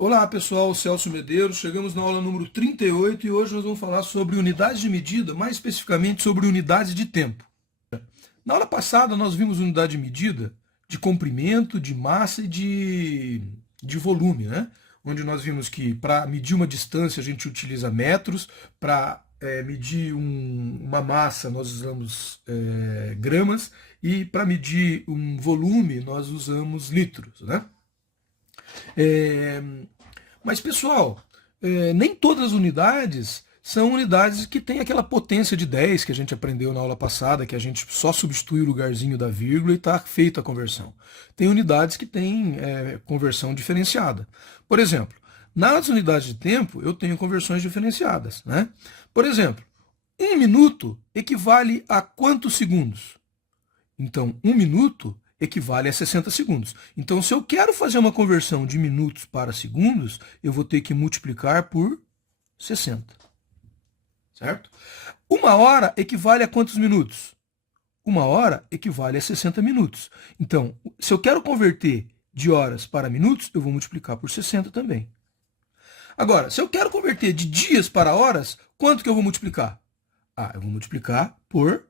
Olá pessoal, Celso Medeiros, chegamos na aula número 38 e hoje nós vamos falar sobre unidades de medida, mais especificamente sobre unidades de tempo. Na aula passada nós vimos unidade de medida de comprimento, de massa e de volume, né? Onde nós vimos que para medir uma distância a gente utiliza metros, para medir uma massa nós usamos gramas e para medir um volume nós usamos litros, né? Mas, pessoal, nem todas as unidades são unidades que têm aquela potência de 10 que a gente aprendeu na aula passada, que a gente só substitui o lugarzinho da vírgula e está feita a conversão. Tem unidades que têm conversão diferenciada. Por exemplo, nas unidades de tempo, eu tenho conversões diferenciadas, né? Por exemplo, 1 minuto equivale a quantos segundos? Então, 1 minuto equivale a 60 segundos. Então, se eu quero fazer uma conversão de minutos para segundos, eu vou ter que multiplicar por 60. Certo? 1 hora equivale a quantos minutos? 1 hora equivale a 60 minutos. Então, se eu quero converter de horas para minutos, eu vou multiplicar por 60 também. Agora, se eu quero converter de dias para horas, quanto que eu vou multiplicar? Eu vou multiplicar por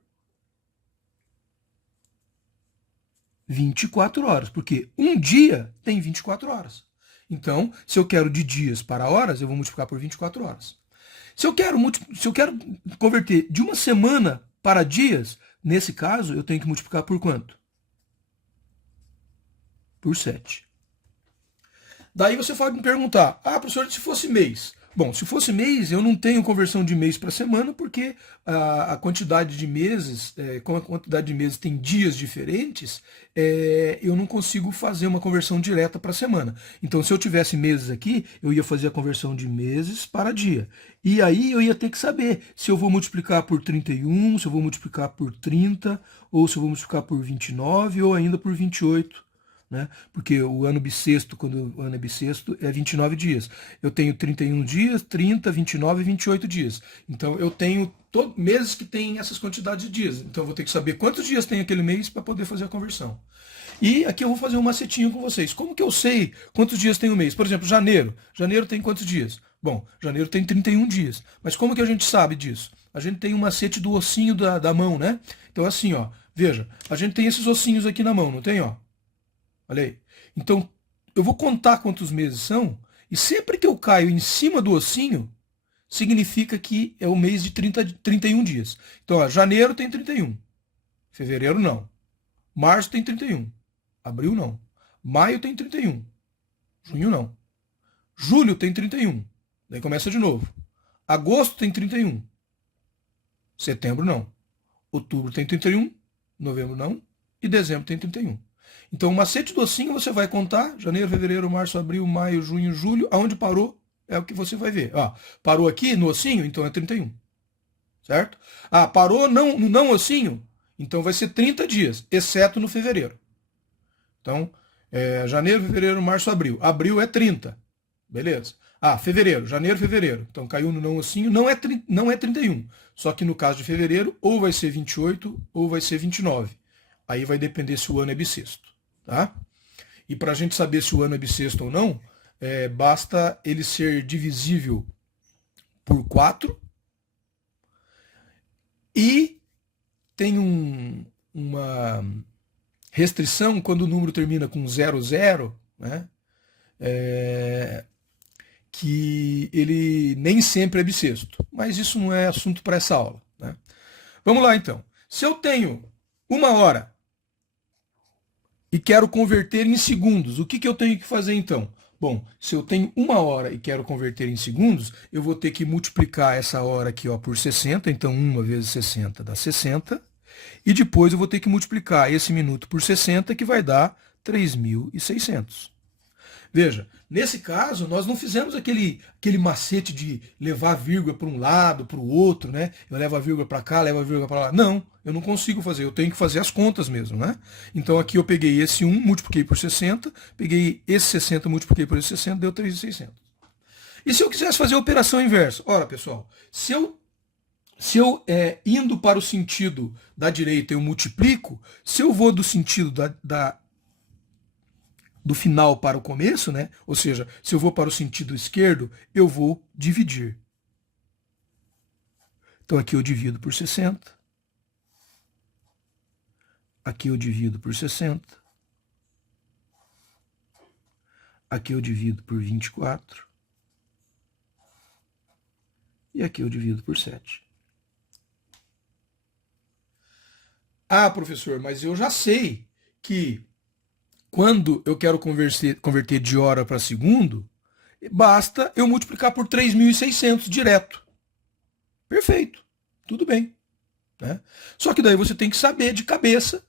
24 horas, porque um dia tem 24 horas. Então, se eu quero de dias para horas, eu vou multiplicar por 24 horas. Se eu quero converter de uma semana para dias, nesse caso, eu tenho que multiplicar por quanto? Por 7. Daí você pode me perguntar, professor, se fosse mês? Bom, se fosse mês, eu não tenho conversão de mês para semana, porque a quantidade de meses, como a quantidade de meses tem dias diferentes, eu não consigo fazer uma conversão direta para semana. Então, se eu tivesse meses aqui, eu ia fazer a conversão de meses para dia. E aí eu ia ter que saber se eu vou multiplicar por 31, se eu vou multiplicar por 30, ou se eu vou multiplicar por 29, ou ainda por 28. Né? Porque o ano bissexto, quando o ano é bissexto, é 29 dias. Eu tenho 31 dias, 30, 29 e 28 dias. Então, eu tenho meses que têm essas quantidades de dias. Então, eu vou ter que saber quantos dias tem aquele mês para poder fazer a conversão. E aqui eu vou fazer um macetinho com vocês. Como que eu sei quantos dias tem o mês? Por exemplo, janeiro. Janeiro tem quantos dias? Bom, janeiro tem 31 dias. Mas como que a gente sabe disso? A gente tem um macete do ossinho da mão, né? Então, assim, ó, veja, a gente tem esses ossinhos aqui na mão, não tem, ó? Olha aí. Então, eu vou contar quantos meses são, e sempre que eu caio em cima do ossinho, significa que é o mês de 31 dias. Então, ó, janeiro tem 31. Fevereiro não. Março tem 31. Abril não. Maio tem 31. Junho não. Julho tem 31. Daí começa de novo. Agosto tem 31. Setembro não. Outubro tem 31. Novembro não. E dezembro tem 31. Então, o macete do ossinho você vai contar, janeiro, fevereiro, março, abril, maio, junho, julho, aonde parou é o que você vai ver. Parou aqui no ossinho, então é 31. Certo? Parou não ossinho, então vai ser 30 dias, exceto no fevereiro. Então, janeiro, fevereiro, março, abril. Abril é 30. Beleza. Fevereiro, janeiro, fevereiro. Então caiu no não ossinho, não é 31. Só que no caso de fevereiro, ou vai ser 28 ou vai ser 29. Aí vai depender se o ano é bissexto. Tá? E para a gente saber se o ano é bissexto ou não, basta ele ser divisível por 4 e tem uma restrição quando o número termina com 00, né? Que ele nem sempre é bissexto. Mas isso não é assunto para essa aula. Né? Vamos lá então. Se eu tenho 1 hora e quero converter em segundos, o que eu tenho que fazer então? Bom, se eu tenho 1 hora e quero converter em segundos, eu vou ter que multiplicar essa hora aqui por 60, então 1 vezes 60 dá 60, e depois eu vou ter que multiplicar esse minuto por 60, que vai dar 3.600. Veja, nesse caso, nós não fizemos aquele macete de levar a vírgula para um lado, para o outro, né? Eu levo a vírgula para cá, levo a vírgula para lá. Não, eu não consigo fazer, eu tenho que fazer as contas mesmo, né? Então aqui eu peguei esse 1, multipliquei por 60, peguei esse 60, multipliquei por esse 60, deu 3.600. E se eu quisesse fazer a operação inversa? Ora, pessoal, se eu indo para o sentido da direita eu multiplico, se eu vou do sentido do final para o começo, né? Ou seja, se eu vou para o sentido esquerdo, eu vou dividir. Então aqui eu divido por 60. Aqui eu divido por 60. Aqui eu divido por 24. E aqui eu divido por 7. Ah, professor, mas eu já sei que quando eu quero converter de hora para segundo, basta eu multiplicar por 3.600 direto. Perfeito, tudo bem. Né? Só que daí você tem que saber de cabeça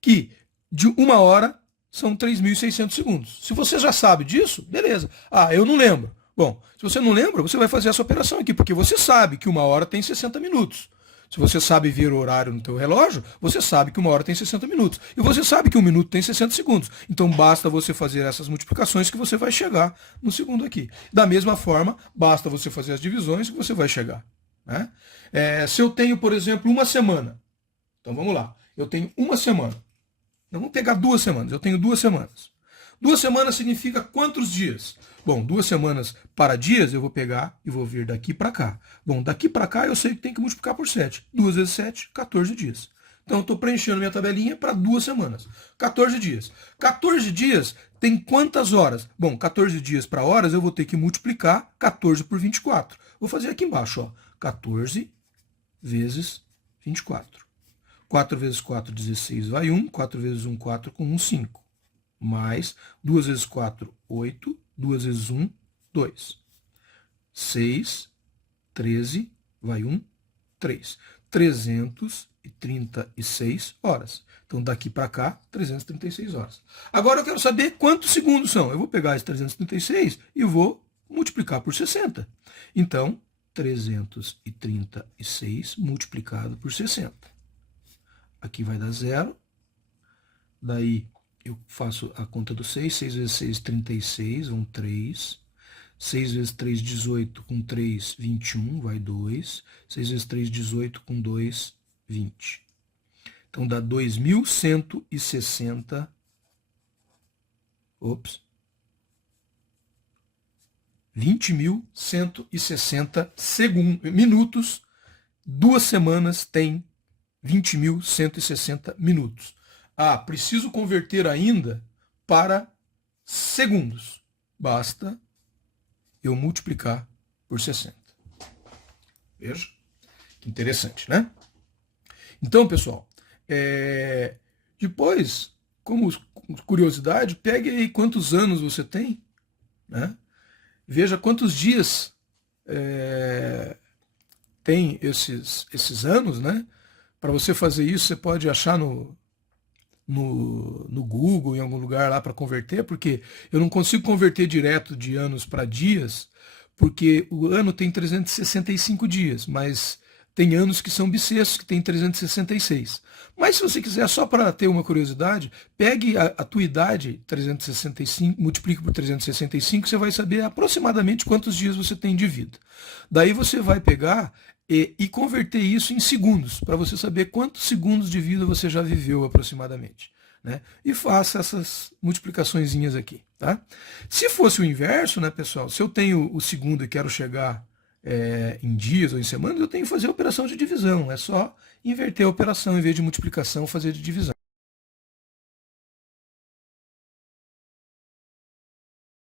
que de 1 hora são 3.600 segundos. Se você já sabe disso, beleza. Ah, eu não lembro. Bom, se você não lembra, você vai fazer essa operação aqui, porque você sabe que 1 hora tem 60 minutos. Se você sabe ver o horário no teu relógio, você sabe que 1 hora tem 60 minutos. E você sabe que 1 minuto tem 60 segundos. Então basta você fazer essas multiplicações que você vai chegar no segundo aqui. Da mesma forma, basta você fazer as divisões que você vai chegar. Né? Se eu tenho, por exemplo, uma semana. Então vamos lá. Eu tenho uma semana. Então, vamos pegar 2 semanas. Eu tenho 2 semanas. 2 semanas significa quantos dias? Bom, 2 semanas para dias, eu vou pegar e vou vir daqui para cá. Bom, daqui para cá eu sei que tem que multiplicar por 7. 2 vezes 7, 14 dias. Então eu estou preenchendo minha tabelinha para 2 semanas. 14 dias. 14 dias tem quantas horas? Bom, 14 dias para horas eu vou ter que multiplicar 14 por 24. Vou fazer aqui embaixo, ó. 14 vezes 24. 4 vezes 4, 16, vai 1. 4 vezes 1, 4, com 1, 5. Mais 2 vezes 4, 8. 2 vezes 1, 2. 6, 13, vai 1, 3. 336 horas. Então, daqui para cá, 336 horas. Agora eu quero saber quantos segundos são. Eu vou pegar esse 336 e vou multiplicar por 60. Então, 336 multiplicado por 60. Aqui vai dar 0. Daí eu faço a conta do 6. 6 vezes 6, 36, vão 3. 6 vezes 3, 18, com 3, 21, vai 2. 6 vezes 3, 18, com 2, 20. Então dá 2.160. Ops. 20.160 minutos. 2 semanas tem 20.160 minutos. Ah, preciso converter ainda para segundos. Basta eu multiplicar por 60. Veja? Que interessante, né? Então, pessoal, depois, como curiosidade, pegue aí quantos anos você tem, né? Veja quantos dias tem esses anos, né? Para você fazer isso, você pode achar no Google, em algum lugar lá para converter, porque eu não consigo converter direto de anos para dias, porque o ano tem 365 dias, mas tem anos que são bissextos, que tem 366. Mas se você quiser, só para ter uma curiosidade, pegue a tua idade, 365, multiplique por 365, você vai saber aproximadamente quantos dias você tem de vida. Daí você vai pegar e converter isso em segundos, para você saber quantos segundos de vida você já viveu aproximadamente. Né? E faça essas multiplicaçõezinhas aqui. Tá? Se fosse o inverso, né, pessoal, se eu tenho o segundo e quero chegar em dias ou em semanas, eu tenho que fazer a operação de divisão. É só inverter a operação, em vez de multiplicação, fazer de divisão.